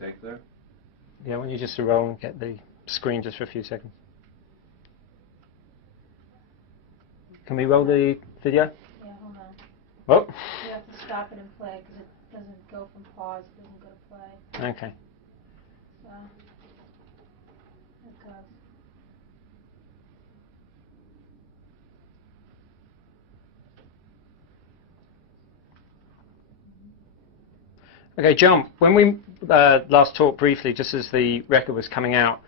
take there? Yeah, why don't you just roll and get the screen just for a few seconds. Can we roll the video? Yeah, hold on. Oh. You have to stop it and play because it doesn't go from pause, it doesn't go to play. Okay. So, it goes. Okay, John, when we last talked briefly, just as the record was coming out,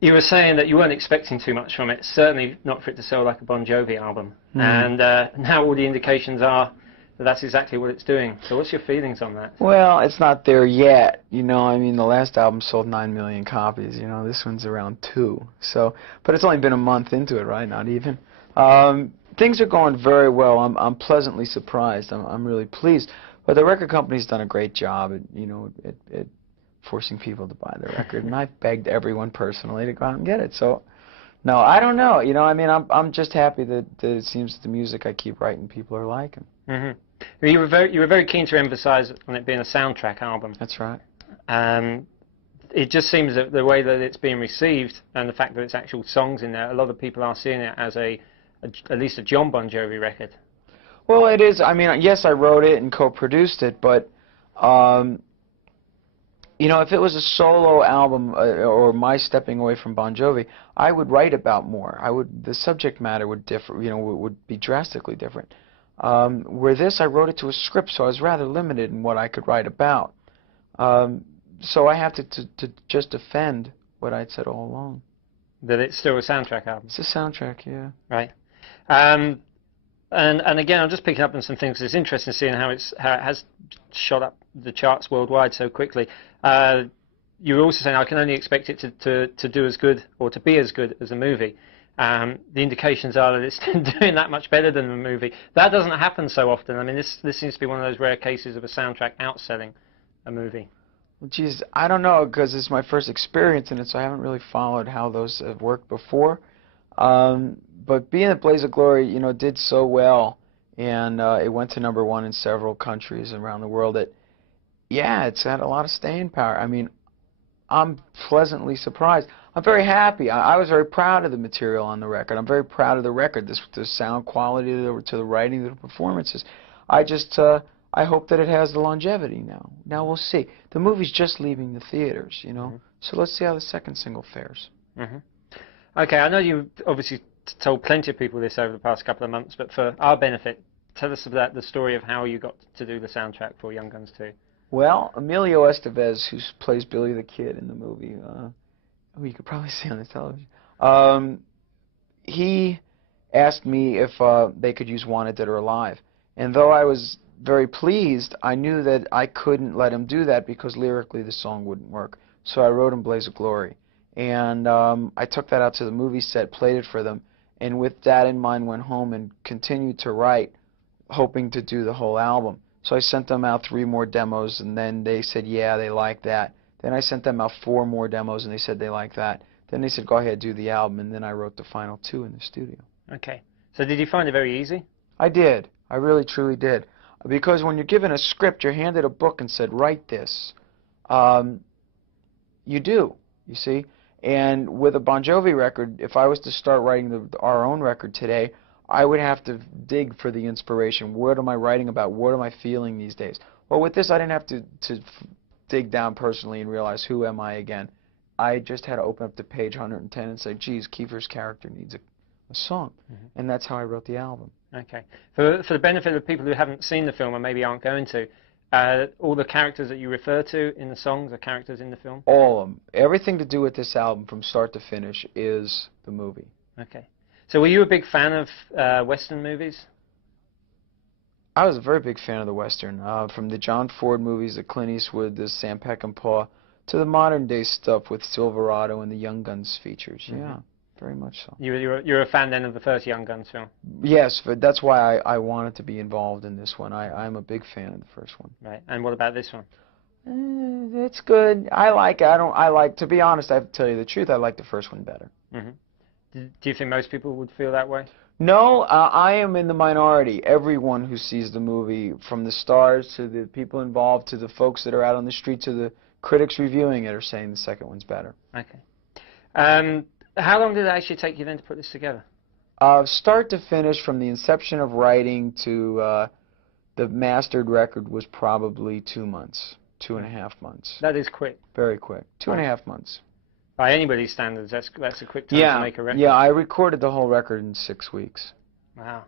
you were saying that you weren't expecting too much from it, certainly not for it to sell like a Bon Jovi album. And now all the indications are that that's exactly what it's doing. So what's your feelings on that? Well, it's not there yet. You know, I mean, the last album sold 9 million copies. You know, this one's around 2. So, but it's only been a month into it, right? Not even. Things are going very well. I'm pleasantly surprised. I'm really pleased. But the record company's done a great job at forcing people to buy the record, and I've begged everyone personally to go out and get it. So, no, I don't know. You know, I mean, I'm just happy that it seems the music I keep writing people are liking. Mm-hmm. You were very keen to emphasise on it being a soundtrack album. That's right. It just seems that the way that it's being received and the fact that it's actual songs in there, a lot of people are seeing it as at least a Jon Bon Jovi record. Well, it is. I mean, yes, I wrote it and co-produced it, but you know, if it was a solo album or my stepping away from Bon Jovi, I would write about more. The subject matter would differ. You know, would be drastically different. Where this, I wrote it to a script, so I was rather limited in what I could write about. So I have to just defend what I'd said all along. That it's still a soundtrack album. It's a soundtrack, yeah. Right. And again, I'm just picking up on some things. It's interesting seeing how it has shot up the charts worldwide so quickly. You were also saying I can only expect it to do as good or to be as good as a movie. The indications are that it's doing that much better than the movie. That doesn't happen so often. I mean, this seems to be one of those rare cases of a soundtrack outselling a movie. Well, geez, I don't know, because it's my first experience in it, so I haven't really followed how those have worked before. But being at Blaze of Glory, you know, did so well, and it went to #1 in several countries around the world. That, yeah, it's had a lot of staying power. I mean, I'm pleasantly surprised. I'm very happy. I was very proud of the material on the record. I'm very proud of the record, the sound quality, to the writing, to the performances. I just, I hope that it has the longevity now. Now we'll see. The movie's just leaving the theaters, you know, so let's see how the second single fares. Okay, I know you've obviously told plenty of people this over the past couple of months, but for our benefit, tell us about the story of how you got to do the soundtrack for Young Guns 2. Well, Emilio Estevez, who plays Billy the Kid in the movie, who you could probably see on the television, he asked me if they could use Wanted Dead or Alive. And though I was very pleased, I knew that I couldn't let him do that because lyrically the song wouldn't work. So I wrote him Blaze of Glory. And I took that out to the movie set, played it for them, and with that in mind went home and continued to write, hoping to do the whole album. So I sent them out 3 more demos, and then they said, yeah, they like that. Then I sent them out 4 more demos, and they said they like that. Then they said, go ahead, do the album, and then I wrote the final 2 in the studio. Okay. So did you find it very easy? I did. I really, truly did. Because when you're given a script, you're handed a book and said, write this. You do, you see. And with a Bon Jovi record, if I was to start writing our own record today, I would have to dig for the inspiration. What am I writing about? What am I feeling these days? Well, with this, I didn't have to dig down personally and realize who am I again. I just had to open up to page 110 and say, geez, Kiefer's character needs a song. And that's how I wrote the album. Okay. For the benefit of people who haven't seen the film or maybe aren't going to, all the characters that you refer to in the songs are characters in the film? All of them. Everything to do with this album from start to finish is the movie. Okay. So were you a big fan of Western movies? I was a very big fan of the Western. From the John Ford movies, the Clint Eastwood, the Sam Peckinpah, to the modern day stuff with Silverado and the Young Guns features. Yeah, very much so. You're a fan then of the first Young Guns film? Yes, but that's why I wanted to be involved in this one. I'm a big fan of the first one. Right. And what about this one? It's good. I like it. To be honest, I have to tell you the truth, I like the first one better. Do you think most people would feel that way? No, I am in the minority. Everyone who sees the movie, from the stars to the people involved to the folks that are out on the street to the critics reviewing it are saying the second one's better. Okay. How long did it actually take you then to put this together? Start to finish, from the inception of writing to the mastered record, was probably 2 months, 2.5 months. That is quick. Very quick. 2.5 months. By anybody's standards, that's a quick time to make a record. Yeah, I recorded the whole record in 6 weeks. Wow.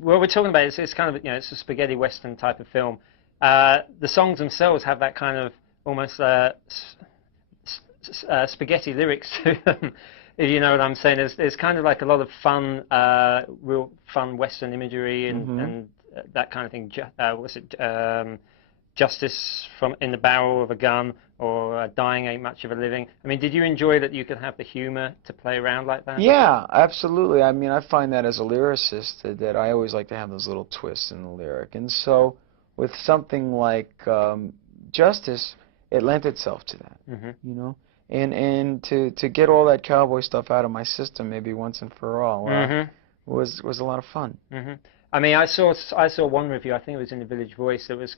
What we're talking about is it's kind of, it's a spaghetti western type of film. The songs themselves have that kind of almost spaghetti lyrics to them, if you know what I'm saying. There's kind of like a lot of fun, real fun western imagery and that kind of thing. What's it? Justice from in the barrel of a gun, or dying ain't much of a living. I mean, did you enjoy that you could have the humor to play around like that? Yeah, absolutely. I mean, I find that as a lyricist that I always like to have those little twists in the lyric. And so with something like Justice, it lent itself to that, you know? And to get all that cowboy stuff out of my system maybe once and for all was a lot of fun. I mean, I saw one review, I think it was in the Village Voice, that was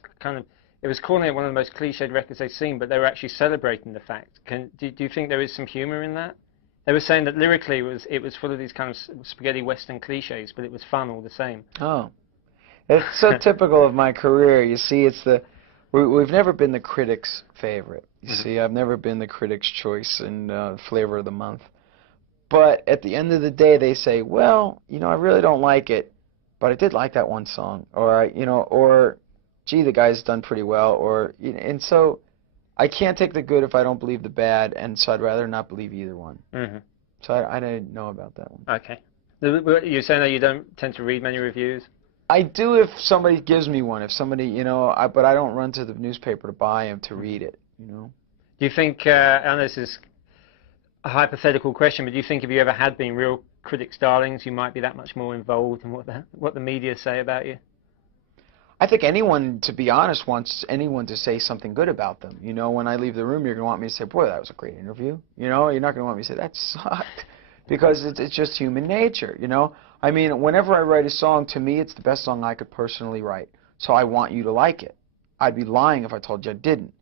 it was calling it one of the most cliched records they've seen, but they were actually celebrating the fact. Do you think there is some humor in that? They were saying that lyrically it was full of these kind of spaghetti western cliches, but it was fun all the same. Oh. It's so typical of my career. You see, we've never been the critics' favorite. You see, I've never been the critics' choice and flavor of the month. But at the end of the day, they say, well, I really don't like it, but I did like that one song, or gee, the guy's done pretty well, and so I can't take the good if I don't believe the bad, and so I'd rather not believe either one. So I didn't know about that one. Okay. You're saying that you don't tend to read many reviews? I do if somebody gives me one. If somebody, but I don't run to the newspaper to buy them to read it. Do you think? I know this is a hypothetical question, but do you think if you ever had been real critics' darlings, you might be that much more involved in what the media say about you? I think anyone, to be honest, wants anyone to say something good about them. When I leave the room, you're going to want me to say, boy, that was a great interview. You're not going to want me to say, that sucked. Because it's just human nature, I mean, whenever I write a song, to me, it's the best song I could personally write. So I want you to like it. I'd be lying if I told you I didn't.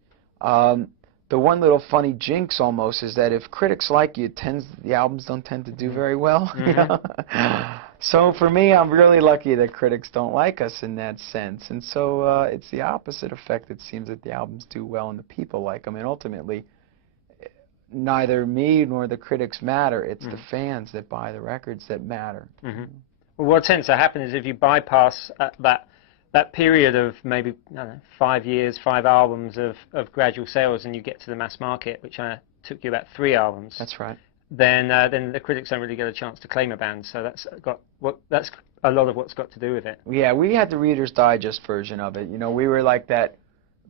The one little funny jinx almost is that if critics like you, the albums don't tend to do very well. So for me, I'm really lucky that critics don't like us in that sense. And so it's the opposite effect. It seems that the albums do well and the people like them. And ultimately, neither me nor the critics matter. It's the fans that buy the records that matter. Well, what tends to happen is if you bypass that period of maybe, I don't know, 5 years, 5 albums of gradual sales, and you get to the mass market, which took you about 3 albums. That's right. Then the critics don't really get a chance to claim a band. So that's a lot of what's got to do with it. Yeah, we had the Reader's Digest version of it. We were like that.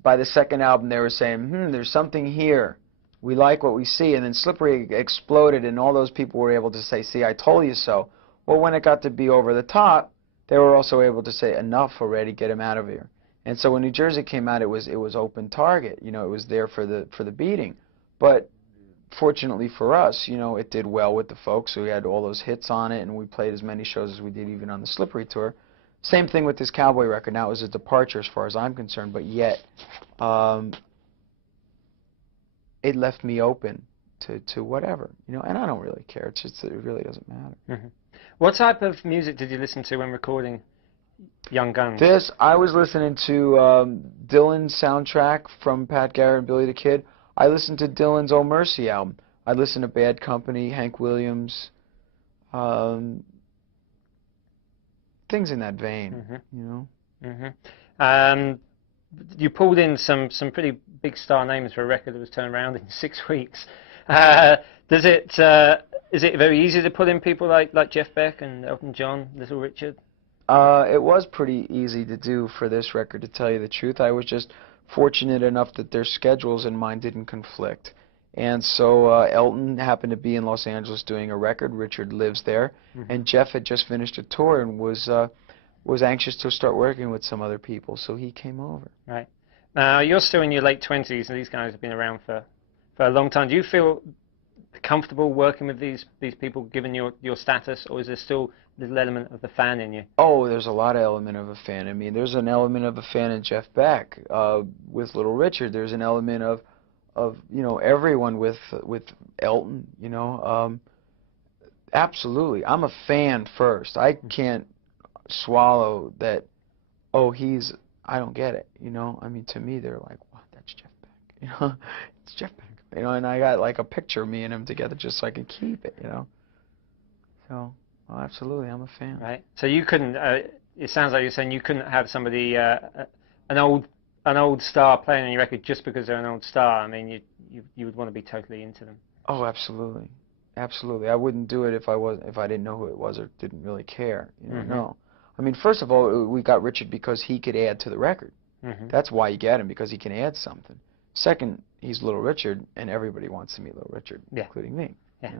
By the second album, they were saying, there's something here. We like what we see. And then Slippery exploded, and all those people were able to say, see, I told you so. Well, when it got to be over the top, they were also able to say, enough already, get him out of here. And so when New Jersey came out, it was open target. It was there for the beating. But fortunately for us, it did well with the folks. So we had all those hits on it, and we played as many shows as we did even on the Slippery tour. Same thing with this Cowboy record. Now it was a departure as far as I'm concerned, but yet it left me open to whatever, and I don't really care. It's just that it really doesn't matter. What type of music did you listen to when recording Young Guns? I was listening to Dylan's soundtrack from Pat Garrett and Billy the Kid. I listened to Dylan's Oh Mercy album. I listened to Bad Company, Hank Williams, things in that vein, You pulled in some pretty big star names for a record that was turned around in 6 weeks. Is it very easy to put in people like Jeff Beck and Elton John, Little Richard? It was pretty easy to do for this record, to tell you the truth. I was just fortunate enough that their schedules and mine didn't conflict. And so Elton happened to be in Los Angeles doing a record. Richard lives there. And Jeff had just finished a tour and was anxious to start working with some other people, so he came over. Right. Now, you're still in your late 20s, and these guys have been around for a long time. Do you feel comfortable working with these people, given your status, or is there still a little element of the fan in you? Oh, there's a lot of element of a fan. I mean, there's an element of a fan in Jeff Beck. With Little Richard, there's an element of everyone with Elton. Absolutely. I'm a fan first. I can't swallow that. Oh, I don't get it. I mean, to me, they're like, wow, that's Jeff Beck. It's Jeff Beck. And I got like a picture of me and him together just so I can keep it. So, oh, absolutely, I'm a fan. Right. So you couldn't. It sounds like you're saying you couldn't have somebody, an old star playing on your record just because they're an old star. I mean, you would want to be totally into them. Oh, absolutely, absolutely. I wouldn't do it if I didn't know who it was or didn't really care. No. I mean, first of all, we got Richard because he could add to the record. That's why you get him, because he can add something. Second, he's Little Richard, and everybody wants to meet Little Richard, including me. Yeah.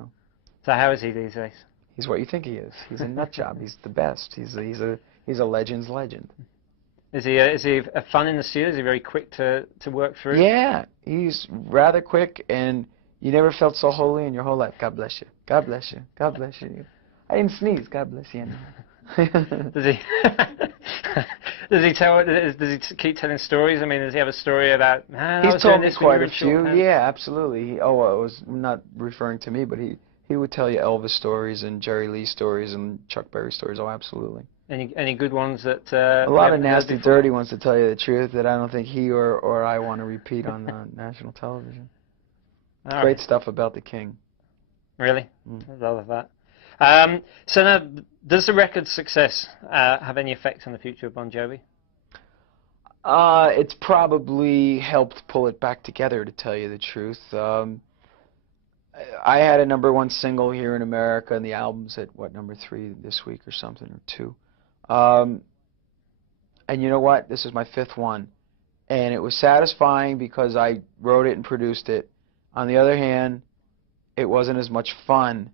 So how is he these days? He's what you think he is. He's a nut job. He's the best. He's a legend's legend. Is he a fun in the studio? Is he very quick to work through? Yeah, he's rather quick, and you never felt so holy in your whole life. God bless you. God bless you. God bless you. I didn't sneeze. God bless you. Does he? Does he keep telling stories? I mean, does he have a story about? He's told me quite a few. Yeah, absolutely. I was not referring to me, but he would tell you Elvis stories and Jerry Lee stories and Chuck Berry stories. Oh, absolutely. Any good ones that? A lot of nasty, dirty ones, to tell you the truth, that I don't think he or I want to repeat on national television. Great stuff about the King. Really? I love that. So now, does the record's success have any effect on the future of Bon Jovi? It's probably helped pull it back together, to tell you the truth. I had a #1 single here in America, and the album's at, #3 this week or something, or 2. And you know what? This is my 5th one. And it was satisfying because I wrote it and produced it. On the other hand, it wasn't as much fun,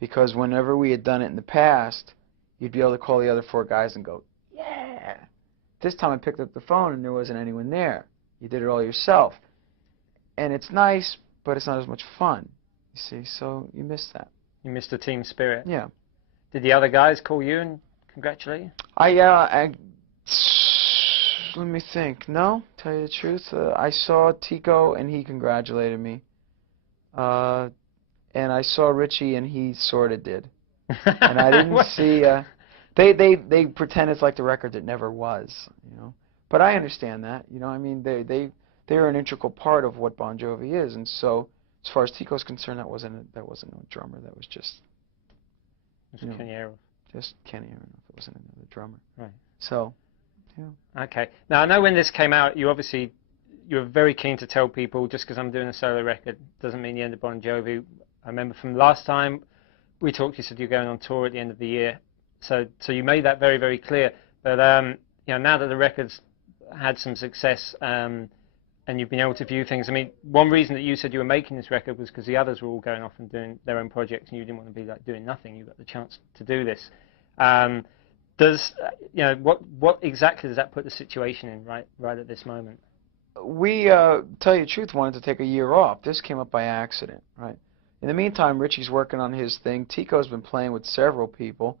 because whenever we had done it in the past, you'd be able to call the other 4 guys and go, yeah. This time I picked up the phone and there wasn't anyone there. You did it all yourself. And it's nice, but it's not as much fun, you see, so you miss that. You missed the team spirit. Yeah. Did the other guys call you and congratulate you? Let me think. No, tell you the truth. I saw Tico and he congratulated me. And I saw Richie, and he sort of did. And I didn't see. They pretend it's like the record that never was, But I understand that, I mean, they're an integral part of what Bon Jovi is, and so as far as Tico's concerned, that wasn't a drummer. That was just Kenny Aronoff. Just Kenny Aronoff. It wasn't another drummer. Right. So, yeah. Okay. Now I know when this came out, you were very keen to tell people, just because I'm doing a solo record doesn't mean the end of Bon Jovi. I remember from last time we talked, you said you're going on tour at the end of the year. So you made that very, very clear. But now that the record's had some success and you've been able to view things, I mean, one reason that you said you were making this record was because the others were all going off and doing their own projects, and you didn't want to be like doing nothing. You got the chance to do this. What exactly does that put the situation in right at this moment? We, tell you the truth, wanted to take a year off. This came up by accident, right? In the meantime, Richie's working on his thing. Tico's been playing with several people.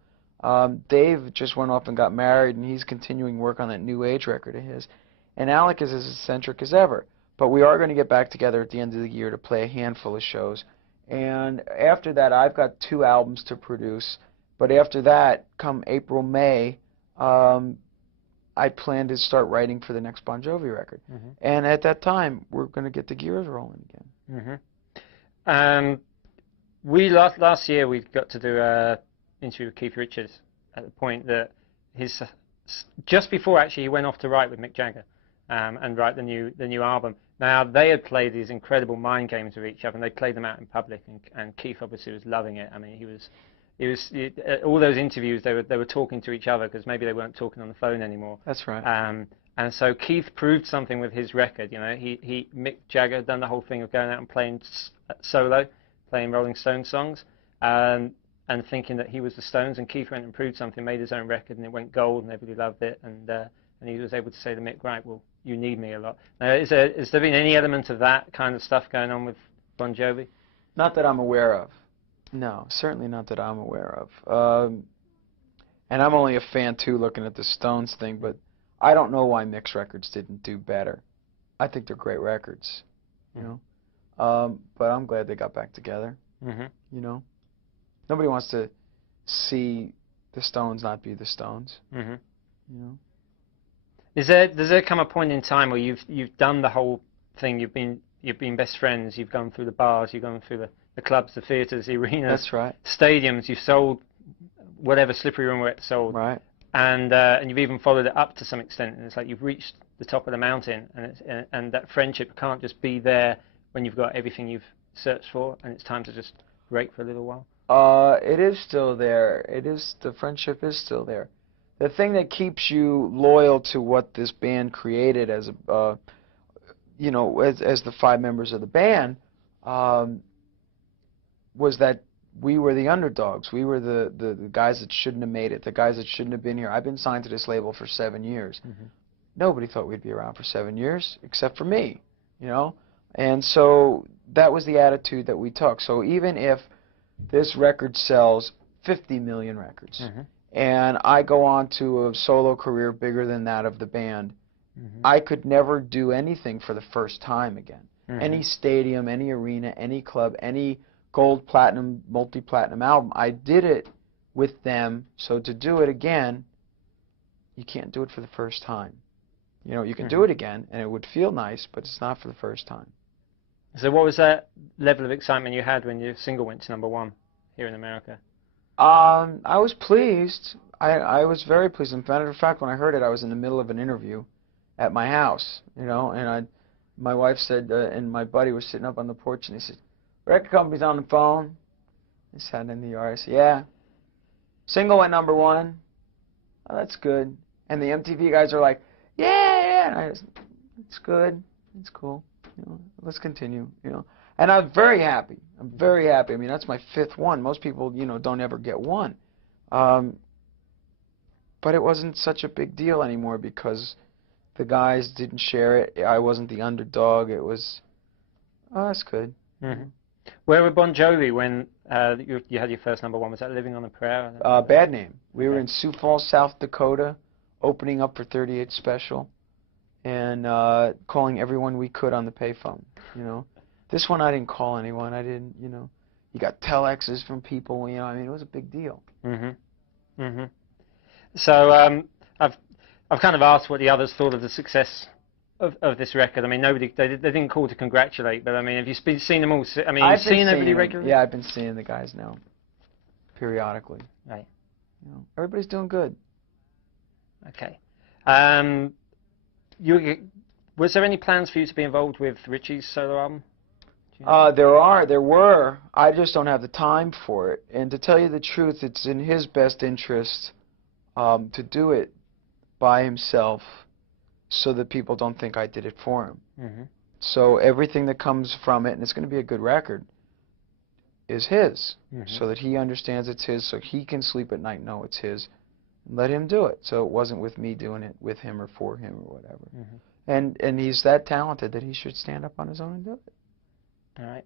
Dave just went off and got married, and he's continuing work on that New Age record of his. And Alec is as eccentric as ever. But we are going to get back together at the end of the year to play a handful of shows. And after that, I've got 2 albums to produce. But after that, come April, May, I plan to start writing for the next Bon Jovi record. And at that time, we're going to get the gears rolling again. Last year we got to do an interview with Keith Richards at the point that just before actually he went off to write with Mick Jagger and write the new album. Now they had played these incredible mind games with each other, and they played them out in public, and Keith obviously was loving it. I mean, he was all those interviews they were talking to each other, because maybe they weren't talking on the phone anymore. That's right. And so Keith proved something with his record. Mick Jagger had done the whole thing of going out and playing solo, playing Rolling Stones songs, and thinking that he was the Stones. And Keith went and proved something, made his own record, and it went gold, and everybody loved it. And he was able to say to Mick, right, well, you need me a lot. Now, has there been any element of that kind of stuff going on with Bon Jovi? Not that I'm aware of. No, certainly not that I'm aware of. And I'm only a fan, too, looking at the Stones thing, but I don't know why Mix Records didn't do better. I think they're great records, you know. But I'm glad they got back together, you know. Nobody wants to see the Stones not be the Stones, you know. Does there come a point in time where you've done the whole thing, you've been best friends, you've gone through the bars, you've gone through the clubs, the theatres, the arenas, That's right. stadiums, you've sold whatever Slippery When Wet sold, Right. and you've even followed it up to some extent, and it's like you've reached the top of the mountain, and that friendship can't just be there when you've got everything you've searched for, and it's time to just break for a little while. It is still there. The friendship is still there. The thing that keeps you loyal to what this band created as a, you know, as the 5 members of the band, was that we were the underdogs. We were the guys that shouldn't have made it, the guys that shouldn't have been here. I've been signed to this label for 7 years. Nobody thought we'd be around for 7 years, except for me, you know? And so that was the attitude that we took. So even if this record sells 50 million records, and I go on to a solo career bigger than that of the band, I could never do anything for the first time again. Any stadium, any arena, any club, any gold, platinum, multi-platinum album, I did it with them, so to do it again, you can't do it for the first time. You know, you can do it again, and it would feel nice, but it's not for the first time. So what was that level of excitement you had when your single went to #1 here in America? I was pleased. I was very pleased. As a matter of fact, when I heard it, I was in the middle of an interview at my house, you know, and my wife said, and my buddy was sitting up on the porch, and he said, "Record company's on the phone." I sat in the yard. I said, "Yeah." Single went #1. Oh, that's good. And the MTV guys are like, "Yeah." And I said, "It's good. It's cool. You know, let's continue." You know. And I'm very happy. I'm very happy. I mean, that's my 5th one. Most people, you know, don't ever get one. But it wasn't such a big deal anymore because the guys didn't share it. I wasn't the underdog. It was, oh, that's good. Where were Bon Jovi when you had your first #1? Was that Living on a Prayer? Bad Name. We were in Sioux Falls, South Dakota, opening up for 38 Special, and calling everyone we could on the payphone, you know. This one I didn't call anyone. I didn't, you know. You got telexes from people, you know. I mean, it was a big deal. So I've kind of asked what the others thought of the success of this record. I mean, they didn't call to congratulate, but I mean, have you seen them all? I mean, you've seen everybody regularly? Yeah, I've been seeing the guys now, periodically. Right. You know, everybody's doing good. Okay. Was there any plans for you to be involved with Richie's solo album? There were. I just don't have the time for it. And to tell you the truth, it's in his best interest to do it by himself so that people don't think I did it for him. So everything that comes from it, and it's going to be a good record, is his. So that he understands it's his, so he can sleep at night and know it's his. And let him do it. So it wasn't with me doing it with him or for him or whatever. And he's that talented that he should stand up on his own and do it. All right.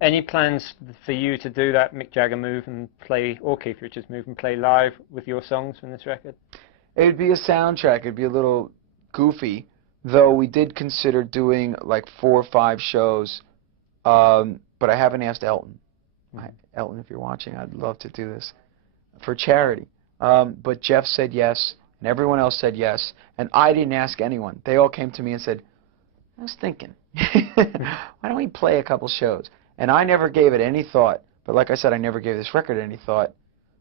Any plans for you to do that Mick Jagger move and play, or Keith Richards move and play live with your songs from this record? It would be a soundtrack. It would be a little goofy, though we did consider doing like 4 or 5 shows, but I haven't asked Elton. Elton, if you're watching, I'd love to do this for charity. But Jeff said yes, and everyone else said yes, and I didn't ask anyone. They all came to me and said, "I was thinking, why don't we play a couple shows?" And I never gave it any thought. But like I said, I never gave this record any thought.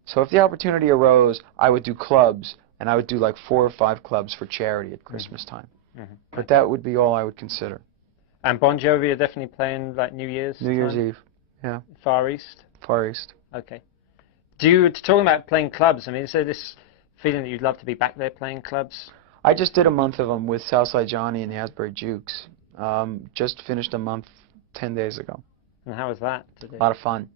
So if the opportunity arose, I would do clubs, and I would do like 4 or 5 clubs for charity at Christmas time. But that would be all I would consider. And Bon Jovi are definitely playing like New Year's Eve, yeah. Far East? Far East. Okay. Talking about playing clubs, I mean, is there this feeling that you'd love to be back there playing clubs? I just did a month of them with Southside Johnny and the Asbury Jukes. Just finished a month 10 days ago. And how was that? A lot of fun.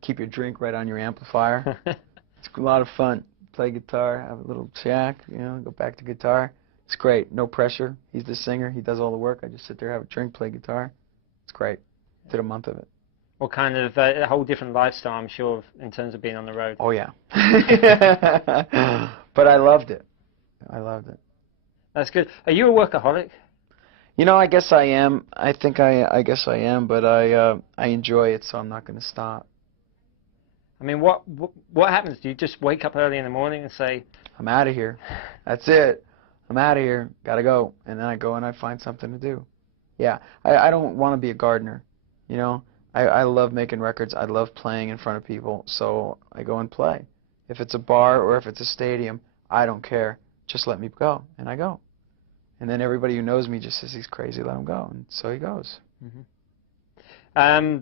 Keep your drink right on your amplifier. It's a lot of fun. Play guitar, have a little shack, you know, go back to guitar. It's great. No pressure. He's the singer. He does all the work. I just sit there, have a drink, play guitar. It's great. Did a month of it. Or kind of a whole different lifestyle, I'm sure, in terms of being on the road. Oh yeah. But I loved it. I loved it. That's good. Are you a workaholic? You know, I guess I am. I guess I am, but I enjoy it, so I'm not going to stop. I mean, what happens? Do you just wake up early in the morning and say, I'm out of here. That's it. I'm out of here. Gotta go. And then I go and I find something to do. Yeah, I don't want to be a gardener. You know, I love making records. I love playing in front of people, so I go and play. If it's a bar or if it's a stadium, I don't care. Just let me go, and I go. And then everybody who knows me just says he's crazy, let him go, and so he goes. Mm-hmm.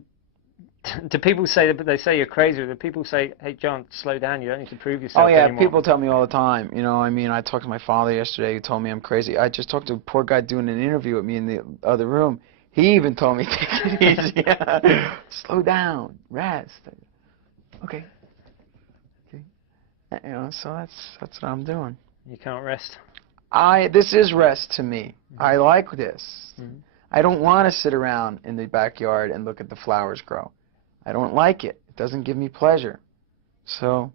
Do people say that? They say you're crazy, or do people say, "Hey, Jon, slow down. You don't need to prove yourself Oh yeah, anymore"? people tell me all the time. You know, I mean, I talked to my father yesterday. He told me I'm crazy. I just talked to a poor guy doing an interview with me in the other room. He even told me, take it easy. Slow down, rest. Okay. Okay. You know, so that's what I'm doing. You can't rest. This is rest to me. Mm-hmm. I like this. Mm-hmm. I don't want to sit around in the backyard and look at the flowers grow. I don't like it. It doesn't give me pleasure. So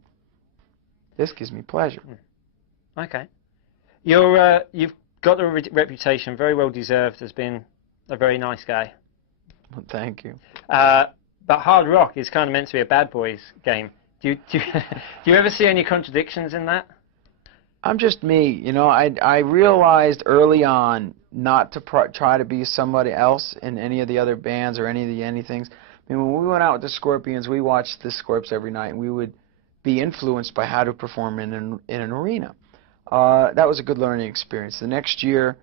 this gives me pleasure. Okay. You've got the reputation, very well deserved, as being a very nice guy. Well, thank you. But hard rock is kind of meant to be a bad boys game. Do you ever see any contradictions in that? I'm just me. You know, I realized early on not to try to be somebody else in any of the other bands or any of the anythings. I mean, when we went out with the Scorpions, we watched the Scorps every night, and we would be influenced by how to perform in an arena. That was a good learning experience. The next year,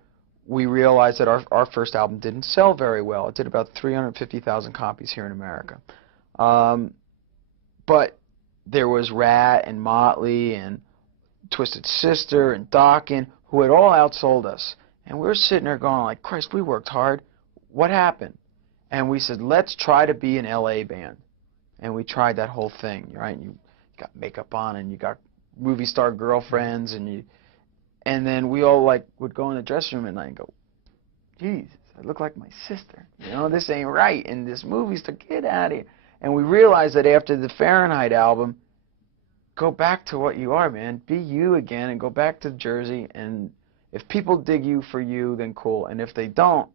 we realized that our first album didn't sell very well. It did about 350,000 copies here in America. But there was Rat and Motley and Twisted Sister and Dokken, who had all outsold us. And we were sitting there going like, Christ, we worked hard. What happened? And we said, let's try to be an LA band. And we tried that whole thing, right? You got makeup on and you got movie star girlfriends and then we all like would go in the dressing room at night and go, Jesus, I look like my sister. You know, this ain't right. And this movie star, get out of here. And we realized that after the Fahrenheit album, go back to what you are, man. Be you again and go back to Jersey. And if people dig you for you, then cool. And if they don't,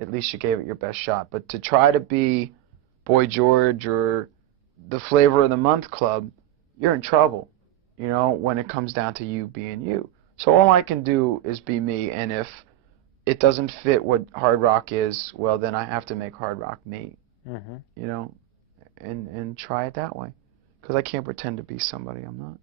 at least you gave it your best shot. But to try to be Boy George or the Flavor of the Month Club, you're in trouble, you know, when it comes down to you being you. So all I can do is be me, and if it doesn't fit what hard rock is, well, then I have to make hard rock me, you know, and try it that way. Because I can't pretend to be somebody I'm not.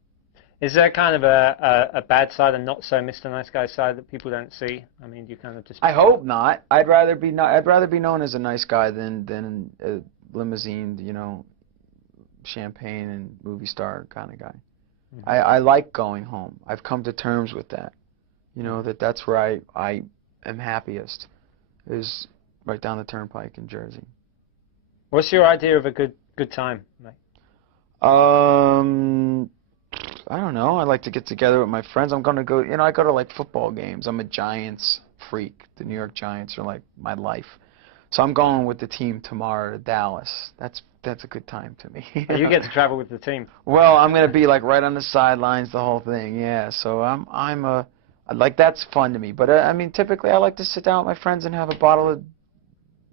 Is there kind of a bad side and not so Mr. Nice Guy side that people don't see? I mean, you kind of just... I hope not. I'd rather be known as a nice guy than a limousine, you know, champagne and movie star kind of guy. I like going home. I've come to terms with that. You know, that's where I am happiest, is right down the turnpike in Jersey. What's your idea of a good time, Mike? I don't know. I like to get together with my friends. I'm gonna go. You know, I go to like football games. I'm a Giants freak. The New York Giants are like my life. So I'm going with the team tomorrow to Dallas. That's a good time to me. You get to travel with the team. Well, I'm gonna be like right on the sidelines, the whole thing. Yeah. So like that's fun to me. But I mean, typically I like to sit down with my friends and have a bottle of,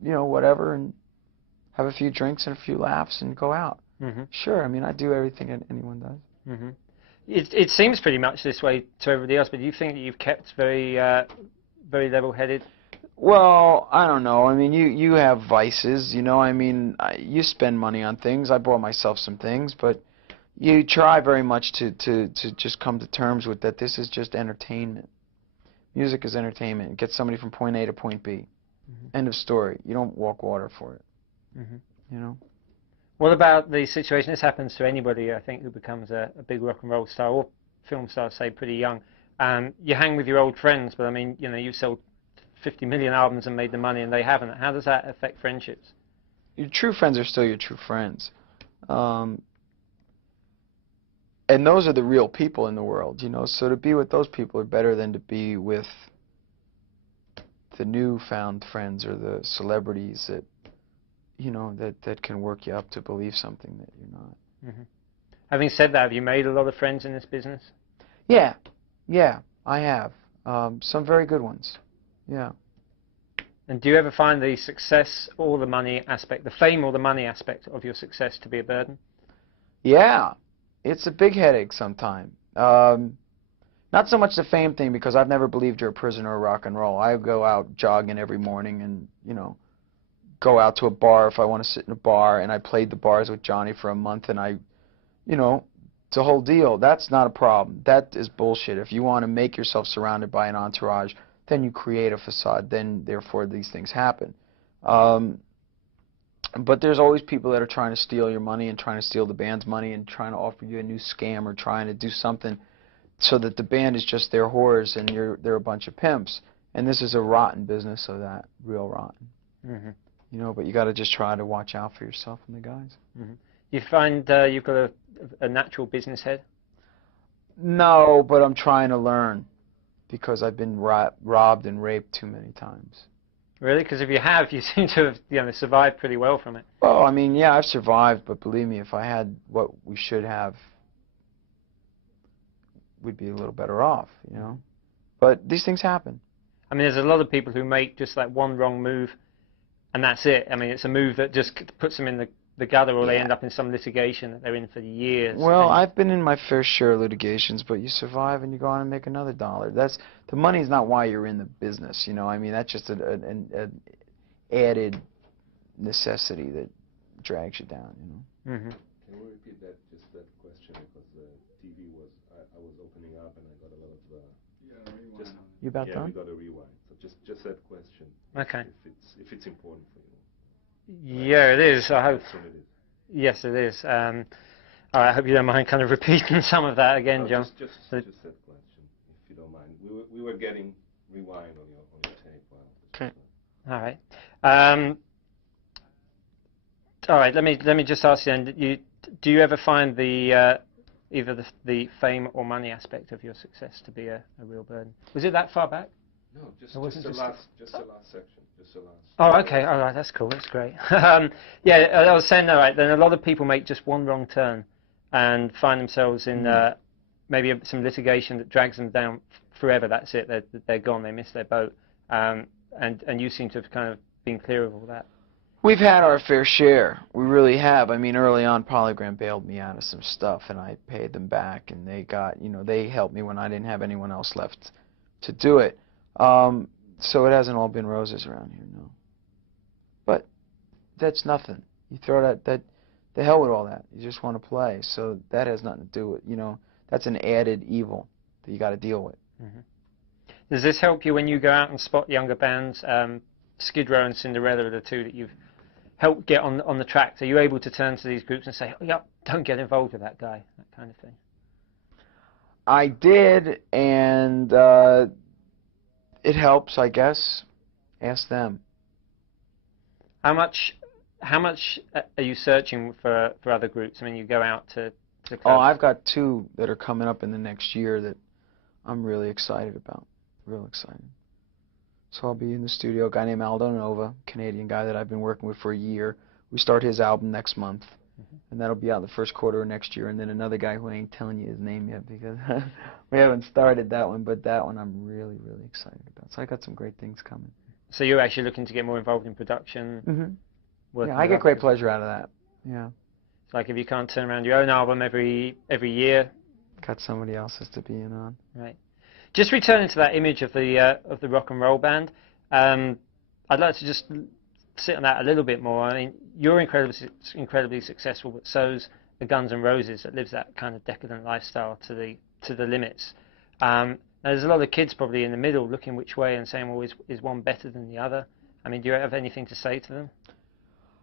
you know, whatever, and have a few drinks and a few laughs and go out. Sure. I mean, I do everything that anyone does. It seems pretty much this way to everybody else, but do you think that you've kept very level-headed? Well, I don't know. I mean, you have vices, you know. I mean, you spend money on things. I bought myself some things, but you try very much to just come to terms with that this is just entertainment. Music is entertainment. It gets somebody from point A to point B. End of story. You don't walk water for it. You know? What about the situation? This happens to anybody, I think, who becomes a big rock and roll star or film star, say, pretty young. You hang with your old friends, but I mean, you know, you've sold 50 million albums and made the money, and they haven't. How does that affect friendships? Your true friends are still your true friends. And those are the real people in the world, you know. So to be with those people are better than to be with the newfound friends or the celebrities that, that can work you up to believe something that you're not. Hmm. Having said that, have you made a lot of friends in this business? Yeah, I have. Some very good ones. Yeah. And do you ever find the success or the money aspect, the fame or the money aspect of your success to be a burden? Yeah, it's a big headache sometimes. Not so much the fame thing, because I've never believed you're a prisoner of rock and roll. I go out jogging every morning and, go out to a bar if I want to sit in a bar, and I played the bars with Johnny for a month, and it's a whole deal. That's not a problem. That is bullshit. If you want to make yourself surrounded by an entourage, then you create a facade. Then, therefore, these things happen. But there's always people that are trying to steal your money and trying to steal the band's money and trying to offer you a new scam or trying to do something so that the band is just their whores and they're a bunch of pimps. And this is a rotten business of that, real rotten. Mm-hmm. But you got to just try to watch out for yourself and the guys. Mm-hmm. You find you've got a natural business head? No, but I'm trying to learn because I've been robbed and raped too many times. Really? Because if you have, you seem to have survived pretty well from it. Well, I mean, yeah, I've survived, but believe me, if I had what we should have, we'd be a little better off, But these things happen. I mean, there's a lot of people who make just like one wrong move, and that's it. I mean, it's a move that just puts them in the gutter, or they end up in some litigation that they're in for years. Well, I've been in my fair share of litigations, but you survive and you go on and make another dollar. The money's not why you're in the business, I mean, that's just an added necessity that drags you down, Mm-hmm. Can we repeat that question, because the TV was, I was opening up and I got a lot of You about done? we got a rewind. So just that question. Okay. If it's important for you. Yeah, it is. I hope. It is. Yes, it is. All right, I hope you don't mind kind of repeating some of that again, No, John. Just that question, if you don't mind. We were getting rewind on your tape. Okay. All right. All right. Let me just ask you then. Do you ever find the either the fame or money aspect of your success to be a real burden? Was it that far back? No, just Or was it the just last section. Just the last. Oh, okay. All right. That's cool. That's great. Yeah, I was saying, all right, then a lot of people make just one wrong turn and find themselves in maybe some litigation that drags them down forever. That's it. They're gone. They miss their boat. And you seem to have kind of been clear of all that. We've had our fair share. We really have. I mean, early on, Polygram bailed me out of some stuff, and I paid them back, and they got, they helped me when I didn't have anyone else left to do it. So it hasn't all been roses around here, no. But that's nothing. You throw that the hell with all that. You just want to play. So that has nothing to do with, that's an added evil that you got to deal with. Mm-hmm. Does this help you when you go out and spot younger bands? Skid Row and Cinderella are the two that you've helped get on the track. Are you able to turn to these groups and say, oh, yep, don't get involved with that guy, that kind of thing? I did, and it helps, I guess. Ask them. How much are you searching for other groups? I mean, you go out to clubs. Oh, I've got 2 that are coming up in the next year that I'm really excited about. Real excited. So I'll be in the studio. A guy named Aldo Nova, Canadian guy that I've been working with for a year. We start his album next month, and that'll be out in the first quarter of next year. And then another guy who I ain't telling you his name yet because we haven't started that one, but that one I'm really, really excited about. So I got some great things coming. So you're actually looking to get more involved in production? Mm-hmm. Yeah, I get great pleasure out of that. Yeah. It's like if you can't turn around your own album every year. Got somebody else's to be in on. Right. Just returning to that image of the rock and roll band, I'd like to just sit on that a little bit more. I mean, you're incredibly successful, but so's the Guns N' Roses that lives that kind of decadent lifestyle to the limits. There's a lot of kids probably in the middle looking which way and saying, well, is one better than the other? I mean, do you have anything to say to them?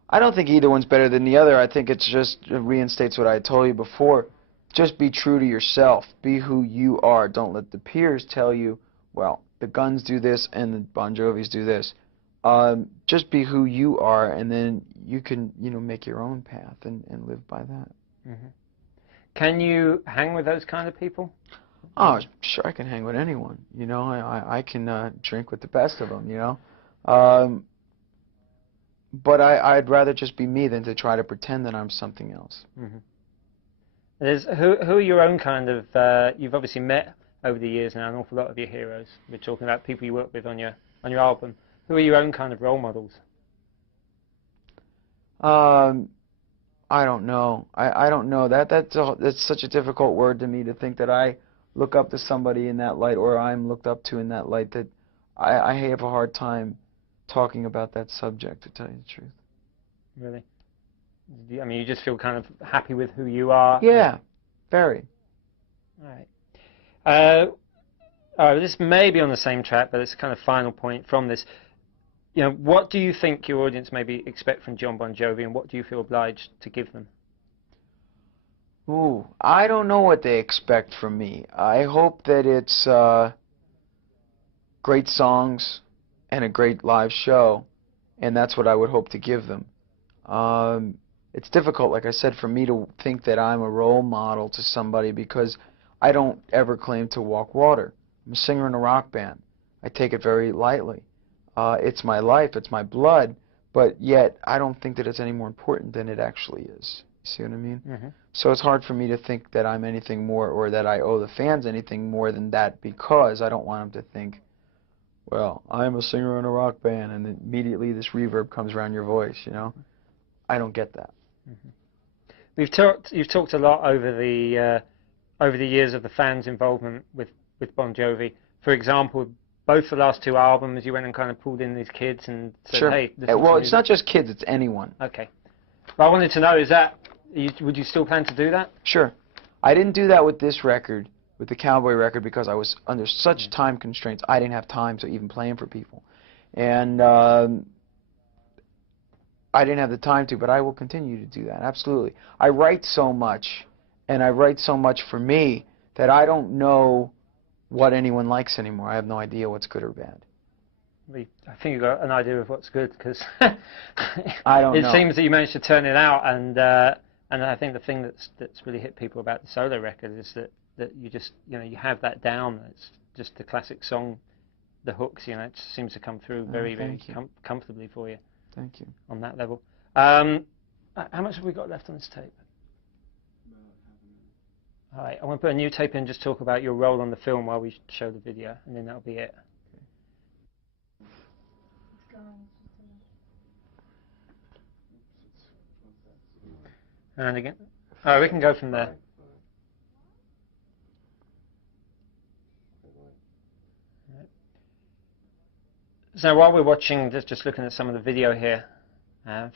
I don't think either one's better than the other. I think it's just reinstates what I told you before. Just be true to yourself. Be who you are. Don't let the peers tell you, well, the Guns do this and the Bon Jovis do this. Just be who you are, and then you can, make your own path and live by that. Mm-hmm. Can you hang with those kind of people? Oh, sure, I can hang with anyone. I can drink with the best of them, but I'd rather just be me than to try to pretend that I'm something else. Mm-hmm. Who are your own kind of, you've obviously met over the years now an awful lot of your heroes. We're talking about people you work with on your album. Who are your own kind of role models? I don't know. I don't know. That's such a difficult word to me, to think that I look up to somebody in that light, or I'm looked up to in that light. That I have a hard time talking about that subject, to tell you the truth. Really? I mean, you just feel kind of happy with who you are? Yeah, very. All right. All right, this may be on the same track, but it's a kind of final point from this. You know, what do you think your audience maybe expect from Jon Bon Jovi, and what do you feel obliged to give them? Ooh, I don't know what they expect from me. I hope that it's great songs and a great live show, and that's what I would hope to give them. It's difficult, like I said, for me to think that I'm a role model to somebody, because I don't ever claim to walk water. I'm a singer in a rock band. I take it very lightly. It's my life, it's my blood, but yet I don't think that it's any more important than it actually is. You see what I mean? Mm-hmm. So it's hard for me to think that I'm anything more, or that I owe the fans anything more than that, because I don't want them to think, well, I'm a singer in a rock band, and immediately this reverb comes around your voice, you know? I don't get that. Mm-hmm. You've talked a lot over the years of the fans' involvement with Bon Jovi. For example, both the last two albums, you went and kind of pulled in these kids and said, Sure. hey, Well, it's not just kids, it's anyone. Okay. But I wanted to know, would you still plan to do that? Sure. I didn't do that with this record, with the Cowboy record, because I was under such time constraints. I didn't have time to even play them for people. And I didn't have the time to, but I will continue to do that, absolutely. I write so much, and I write so much for me, that I don't know what anyone likes anymore. I have no idea what's good or bad. I think you've got an idea of what's good, because I don't know. It seems that you managed to turn it out, and I think the thing that's really hit people about the solo record is that you just, you know, you have that down. It's just the classic song, the hooks, you know, it just seems to come through very comfortably for you. Thank you. On that level. How much have we got left on this tape? All right, I want to put a new tape in, just talk about your role on the film while we show the video, and then that'll be it. And again. Oh, we can go from there. So while we're watching, just looking at some of the video here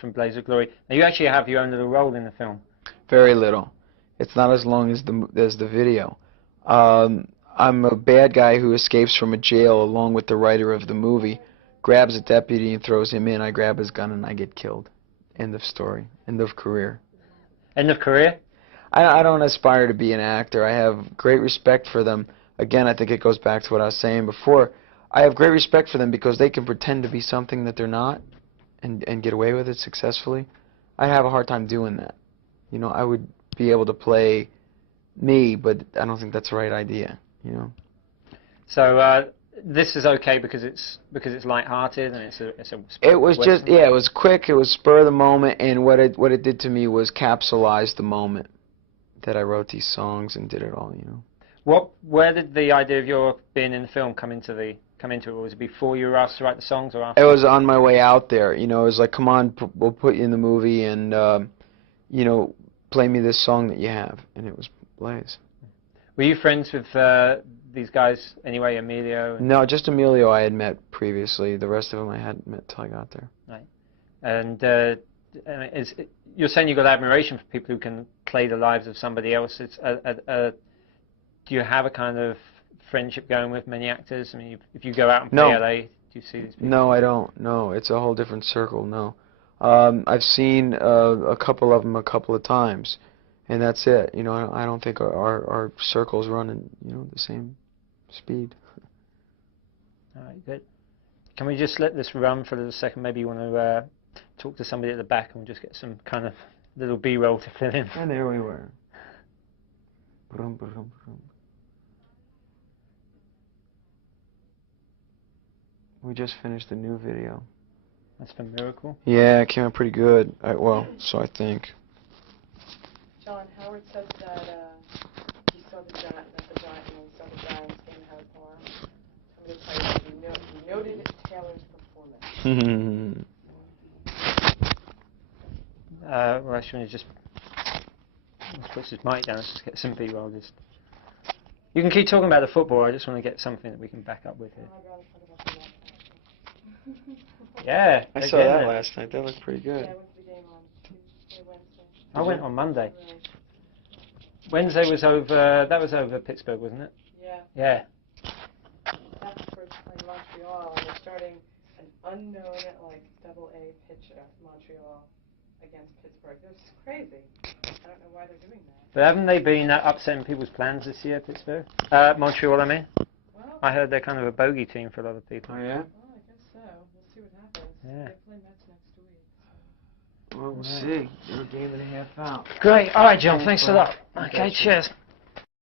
from Blaze of Glory, now you actually have your own little role in the film. Very little. It's not as long as the video. I'm a bad guy who escapes from a jail along with the writer of the movie, grabs a deputy and throws him in. I grab his gun and I get killed. End of story. End of career. End of career? I don't aspire to be an actor. I have great respect for them. Again, I think it goes back to what I was saying before. I have great respect for them because they can pretend to be something that they're not and get away with it successfully. I have a hard time doing that. You know, I would be able to play me, but I don't think that's the right idea, you know. So this is okay because it's lighthearted and it's a it was Western. Just it was quick, it was spur of the moment, and what it did to me was capsulize the moment that I wrote these songs and did it all, you know. Where did the idea of your being in the film come into it? Or was it before you were asked to write the songs, or after? It was on my way out there, you know. It was like, come on, we'll put you in the movie, and you know, play me this song that you have, and it was Blaze. Were you friends with these guys anyway, Emilio? No, just Emilio I had met previously. The rest of them I hadn't met till I got there. Right. And you're saying you've got admiration for people who can play the lives of somebody else. Do you have a kind of friendship going with many actors? I mean, if you go out and play LA, do you see these people? No, I don't. No, it's a whole different circle. No. I've seen a couple of them a couple of times, and that's it. You know, I don't think our circles run in, you know, the same speed. All right, good. Can we just let this run for a little second? Maybe you want to talk to somebody at the back, and we'll just get some kind of little B-roll to fill in. And there we were. Brum, brum, brum. We just finished the new video. That's for Miracle. Yeah, it came out pretty good. So I think. John, Howard says that he saw the Giants game at Howard Farm. Somebody tell you that he noted Taylor's performance. Well, actually, let's put this mic down. Let's just get some B-roll. You can keep talking about the football. I just want to get something that we can back up with here. I'd rather talk about the Mets. Yeah. I saw that last night. That looked pretty good. Yeah, I went to the game on Tuesday, Wednesday. I went on Monday. Right. Wednesday was over. That was over Pittsburgh, wasn't it? Yeah. Yeah. That's for playing Montreal, and they're starting an unknown, double-A pitcher, Montreal, against Pittsburgh. This is crazy. I don't know why they're doing that. But haven't they been upsetting people's plans this year, Pittsburgh? Montreal, I mean. Well, I heard they're kind of a bogey team for a lot of people. Oh yeah. well, I guess so. We'll see what happens. Yeah. They play Mets next week. So. Well, we'll see. They're a game and a half out. Great. All right, John. Thanks a lot. Okay, cheers.